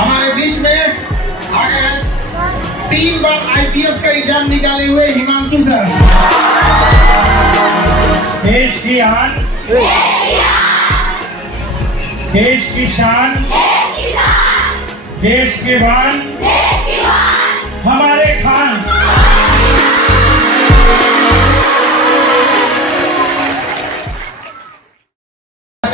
हमारे बीच में आ गए 3 बार आईपीएस का एग्जाम निकाले हुए हिमांशु सर। देश की आन, देश की शान, देश के बान, हमारे खान।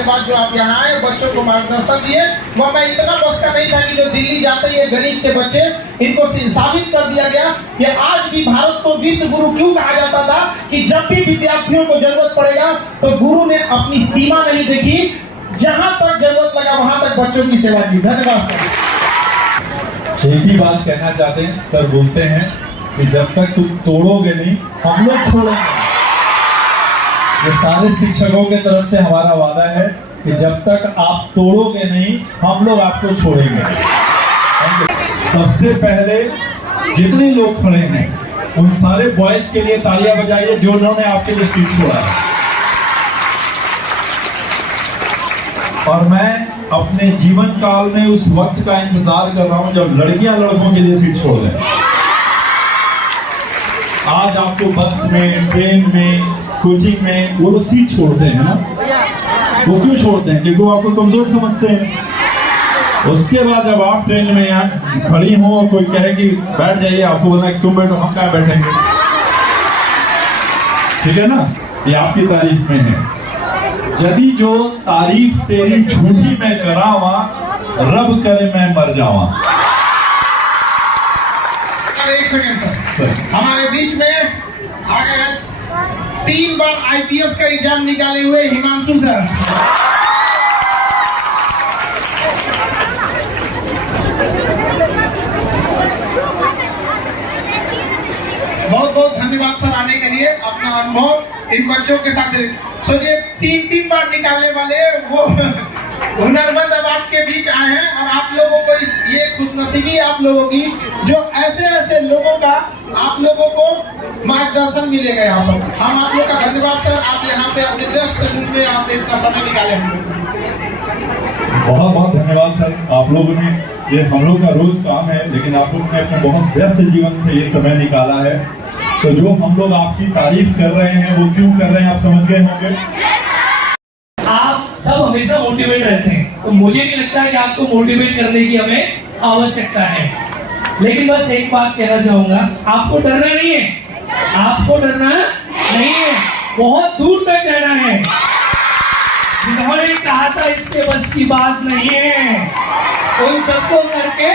बाद जो आप यहाँ आए बच्चों को मार्गदर्शन दिए वो मैं इतना बस का नहीं था कि जो दिल्ली जाते ये गरीब के बच्चे इनको साबित कर दिया गया कि आज भी भारत को विश्व गुरु क्यों कहा जाता था कि जब भी विद्यार्थियों को जरूरत पड़ेगा तो गुरु ने अपनी सीमा नहीं देखी, जहां तक जरूरत लगा वहां तक बच्चों की सेवा की। धन्यवाद सर। एक ही बात कहना चाहते हैं सर, बोलते हैं कि जब तक तुम तोड़ोगे नहीं हम लोग छोड़ेंगे। ये सारे शिक्षकों के तरफ से हमारा वादा है कि जब तक आप तोड़ोगे नहीं हम लोग आपको छोड़ेंगे। सबसे पहले जितने लोग खड़े हैं उन सारे बॉयज के लिए तालियां बजाइए जो उन्होंने आपके लिए सीट छोड़ा है। और मैं अपने जीवन काल में उस वक्त का इंतजार कर रहा हूं जब लड़कियां लड़कों के लिए सीट छोड़ दें। आज आपको बस में, ट्रेन में, कोचिंग में वो लोग सीट छोड़ते हैं ना, वो क्यों छोड़ते हैं? क्योंकि वो आपको कमजोर समझते हैं। उसके बाद जब आप ट्रेन में यहाँ खड़ी हो और कोई कहे कि बैठ जाइए, आपको बोला कि तुम बैठो, हम क्या बैठेंगे? ठीक है ना, ये आपकी तारीफ में है। यदि जो तारीफ तेरी झूठी मैं करावा, रब करे मैं मर जावा। एक सेकंड सर, हमारे बीच में आ गए 3 बार आईपीएस का एग्जाम निकाले हुए हिमांशु सर। बहुत बहुत धन्यवाद सर आने के लिए, अपना अनुभव इन बच्चों के साथ। सोचिए 3 बार निकालने वाले वो हुनरमंद अब आपके बीच आए हैं और आप लोगों को ये खुशनसीबी आप लोगों की जो ऐसे लोगों का आप लोगों को मार्गदर्शन मिलेगा यहाँ पर। हम आप लोग का धन्यवाद सर, आप यहाँ पे अपने व्यस्त रूप में आप इतना समय निकाले। बहुत बहुत धन्यवाद सर। आप लोगों ने, ये हम लोग का रोज काम है लेकिन आप लोगों ने अपने बहुत व्यस्त जीवन से ये समय निकाला है। तो जो हम लोग आपकी तारीफ कर रहे हैं वो क्यों कर रहे हैं आप समझ गए होंगे। आप सब हमेशा मोटिवेट रहते हैं, तो मुझे नहीं लगता है कि आपको मोटिवेट करने की हमें आवश्यकता है। लेकिन बस एक बात कहना चाहूंगा, आपको डरना नहीं है, आपको डरना नहीं है, बहुत दूर तक जाना है। जिन्होंने कहा था इससे बस की बात नहीं है, उन सबको करके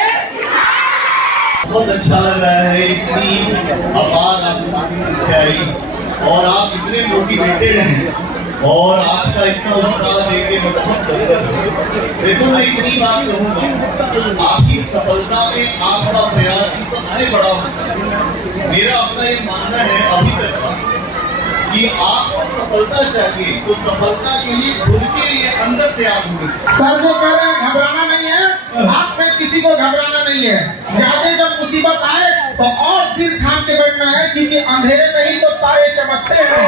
बहुत अच्छा लग रहा है। इतनी अपार आपकी संख्या और आप इतने मोटिवेटेड हैं और आपका इतना उत्साह देख के मैं बहुत गर्व। देखो मैं इतनी बात कहूँगा, आपकी सफलता में आपका प्रयास ही सबसे बड़ा होता है। मेरा अपना ये मानना है अभी तक का कि आपको सफलता चाहिए तो सफलता के लिए खुद के लिए अंदर त्याग होना चाहिए। सर जो कह रहे हैं घबराना नहीं है, आप में किसी को घबराना नहीं है। ज्यादा जब मुसीबत आए तो और दिल थाम के बैठना है, क्योंकि अंधेरे में ही तो तारे चमकते हैं।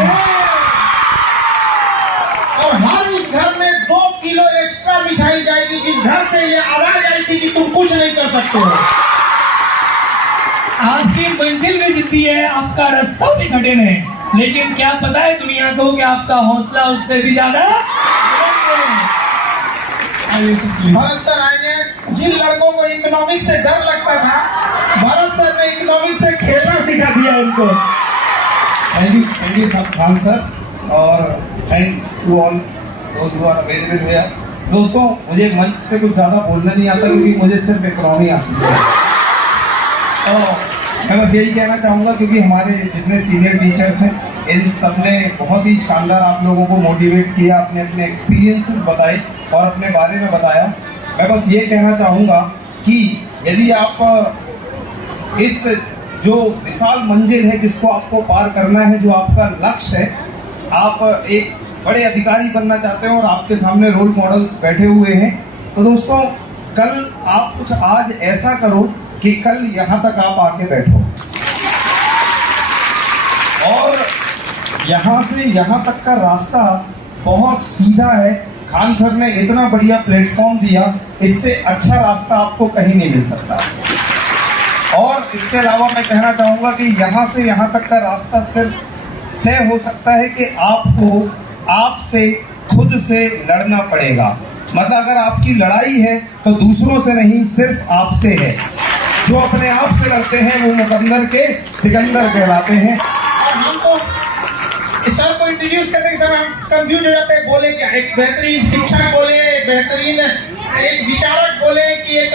और हर उस घर में 2 किलो एक्स्ट्रा मिठाई जाएगी जिस घर से ये आवाज आई थी कि तुम कुछ नहीं कर सकते हो। आपकी मंजिल में जीती है, आपका रास्ता भी कठिन है, लेकिन क्या पता है दुनिया को कि आपका हौसला उससे भी ज्यादा। भरत सर आएंगे। जिन लड़कों को इकोनॉमिक्स से डर लगता था, भरत सर ने इकोनॉमिक्स से खेलना सिखा दिया उनको। थैंक यू खान सर और थैंक्स टू ऑल दोस्त हु आर अवेलेबल हियर। दोस्तों मुझे मंच से कुछ ज़्यादा बोलना नहीं आता क्योंकि मुझे सिर्फ इकोनॉमी आती है। मैं बस यही कहना चाहूँगा, क्योंकि हमारे जितने सीनियर टीचर्स हैं इन सब ने बहुत ही शानदार आप लोगों को मोटिवेट किया, अपने अपने एक्सपीरियंसेस बताए और अपने बारे में बताया। मैं बस ये कहना चाहूँगा कि यदि आप इस जो विशाल मंजिल है जिसको आपको पार करना है, जो आपका लक्ष्य है, आप एक बड़े अधिकारी बनना चाहते हैं और आपके सामने रोल मॉडल्स बैठे हुए हैं, तो दोस्तों कल आप कुछ आज ऐसा करो कि कल यहाँ तक आप आके बैठो और यहाँ से यहाँ तक का रास्ता बहुत सीधा है। खान सर ने इतना बढ़िया प्लेटफॉर्म दिया, इससे अच्छा रास्ता आपको कहीं नहीं मिल सकता। और इसके अलावा मैं कहना चाहूँगा कि यहाँ से यहाँ तक का रास्ता सिर्फ तय हो सकता है कि आपको आपसे खुद से लड़ना पड़ेगा। मतलब अगर आपकी लड़ाई है तो दूसरों से नहीं, सिर्फ आपसे है। जो अपने आप से लड़ते हैं वो मुकद्दर के सिकंदर कहलाते हैं। और हम तो सर को इंट्रोड्यूस करने के समय हम कंफ्यूज हो जाते हैं, बोले क्या, एक बेहतरीन शिक्षक बोले, एक बेहतरीन एक विचारक बोले कि एक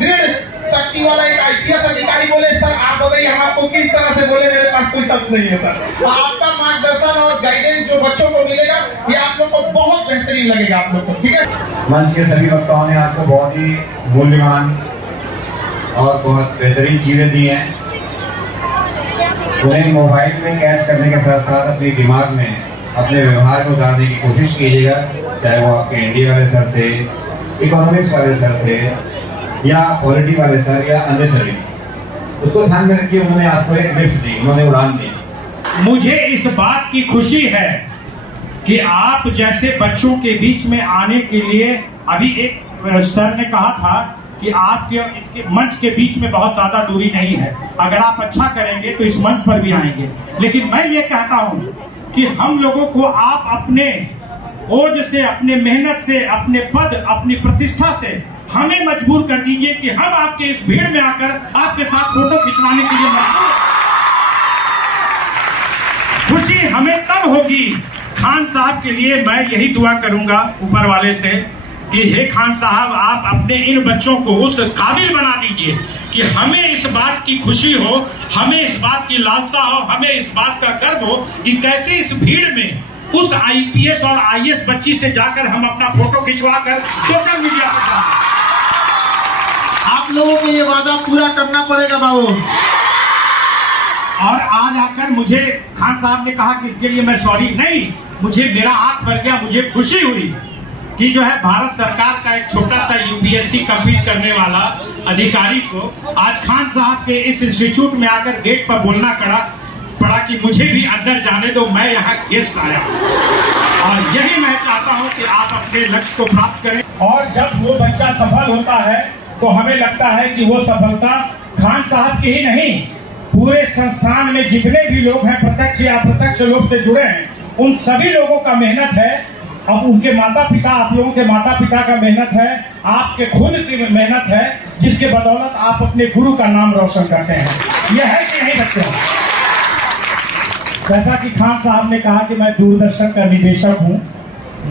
दृढ़ शक्ति वाला एक IPS अधिकारी बोले। सर आप बताइए हम आपको किस तरह से बोले, मेरे पास कोई शब्द नहीं है सर। आपका मार्गदर्शन और गाइडेंस जो बच्चों को मिलेगा ये आप लोग को बहुत बेहतरीन लगेगा आप लोग को, ठीक है। मंच के सभी वक्ताओं ने आपको बहुत ही मूल्यवान और बहुत बेहतरीन चीजें दी हैं। उन्हें मोबाइल में कैच करने के साथ साथ अपने दिमाग में अपने व्यवहार को उतारने की कोशिश कीजिएगा, चाहे वो आपके एनडीए वाले सर थे, इकोनॉमिक्स वाले सर थे या पॉलिटी वाले सर या अन्य सभी, उसको ध्यान में रखिए। उन्होंने आपको एक लिफ्ट दी, उन्होंने उड़ान दी। मुझे इस बात की खुशी है कि आप जैसे बच्चों के बीच में आने के लिए, अभी एक सर ने कहा था कि आपके इसके मंच के बीच में बहुत ज्यादा दूरी नहीं है, अगर आप अच्छा करेंगे तो इस मंच पर भी आएंगे। लेकिन मैं ये कहता हूं कि हम लोगों को आप अपने ओज से, अपने मेहनत से, अपने पद, अपनी प्रतिष्ठा से हमें मजबूर कर दीजिए कि हम आपके इस भीड़ में आकर आपके साथ फोटो खिंचवाने के लिए मजबूर। खुशी हमें तब होगी खान साहब के लिए मैं यही दुआ करूंगा ऊपर वाले से कि हे खान साहब, आप अपने इन बच्चों को उस काबिल बना दीजिए कि हमें इस बात की खुशी हो, हमें इस बात की लालसा हो, हमें इस बात का गर्व हो कि कैसे इस भीड़ में उस IPS और IAS बच्ची से जाकर हम अपना फोटो खिंचवा कर सोशल मीडिया पर डालें। आप लोगों को ये वादा पूरा करना पड़ेगा बाबू। और आज आकर मुझे खान साहब ने कहा कि इसके लिए मैं सॉरी नहीं, मुझे मेरा आंख भर गया, मुझे खुशी हुई कि जो है भारत सरकार का एक छोटा सा UPSC कंप्लीट करने वाला अधिकारी को आज खान साहब के इस इंस्टीट्यूट में आकर गेट पर बोलना पड़ा कि मुझे भी अंदर जाने दो, मैं यहाँ गेस्ट आया। और यही मैं चाहता हूँ कि आप अपने लक्ष्य को प्राप्त करें। और जब वो बच्चा सफल होता है तो हमें लगता है कि वो सफलता खान साहब की ही नहीं, पूरे संस्थान में जितने भी लोग हैं, प्रत्यक्ष या अप्रत्यक्ष लोग से जुड़े हैं, उन सभी लोगों का मेहनत है। अब उनके माता पिता, आप लोगों के माता पिता का मेहनत है, आपके खुद की मेहनत है, जिसके बदौलत आप अपने गुरु का नाम रोशन करते हैं। यह है कि नहीं बच्चों? जैसा कि खान साहब ने कहा कि मैं दूरदर्शन का निदेशक हूँ।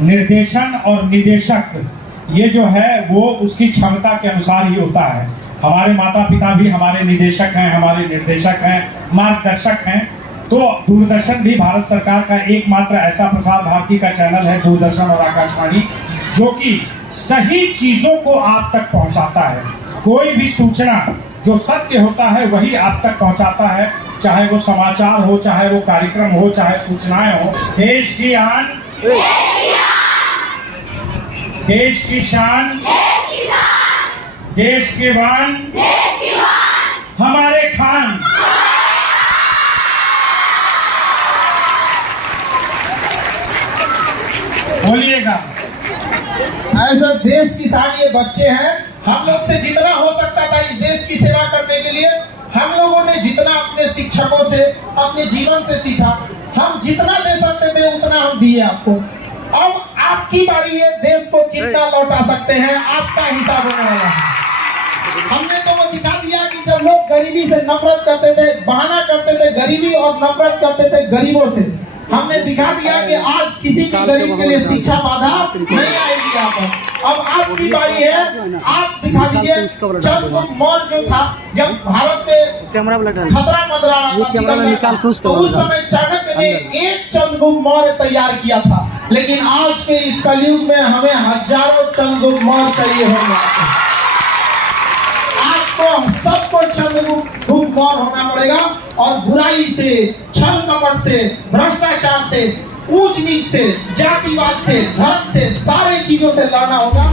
निर्देशन और निदेशक ये जो है वो उसकी क्षमता के अनुसार ही होता है। हमारे माता पिता भी हमारे निदेशक हैं, हमारे निर्देशक हैं, मार्गदर्शक हैं। तो दूरदर्शन भी भारत सरकार का एकमात्र ऐसा प्रसार भारती का चैनल है, दूरदर्शन और आकाशवाणी, जो कि सही चीजों को आप तक पहुंचाता है। कोई भी सूचना जो सत्य होता है वही आप तक पहुंचाता है, चाहे वो समाचार हो, चाहे वो कार्यक्रम हो, चाहे सूचनाएं हो। देश की आन, देश की शान, देश की बान, हमारे खान। बोलिएगा। ऐसा देश की शान ये बच्चे हैं। हम लोग से जितना हो सकता था इस देश की सेवा करने के लिए, हम लोगों ने जितना अपने शिक्षकों से, अपने जीवन से सीखा, हम जितना दे सकते थे उतना हम दिए आपको। अब आपकी बारी है, देश को कितना लौटा सकते हैं, आपका हिसाब होने वाला है। हमने तो वो दिखा दिया कि जब लोग गरीबी से नफरत करते थे, बहाना करते थे गरीबी और नफरत करते थे गरीबों से, हमने दिखा दिया कि आज किसी भी गरीब के लिए शिक्षा बाधा नहीं आएगी यहाँ पर। अब आपकी बारी है, आप दिखा दीजिए। चंद्रगुप्त मौर्य जो था, जब भारत में खतरा मंडरा रहा था, तो उस समय चाणक्य ने एक चंद्रगुप्त मौर्य तैयार किया था, लेकिन आज के इस कलयुग में हमें हजारों चंद्रगुप्त मौर्य चाहिए होंगे। आपको सबको चंद्रगुप्त मौर्य होना पड़ेगा और बुराई से, छल कपट से, भ्रष्टाचार से, ऊंच नीच से, जातिवाद से, धर्म से, सारे चीजों से लड़ना होगा।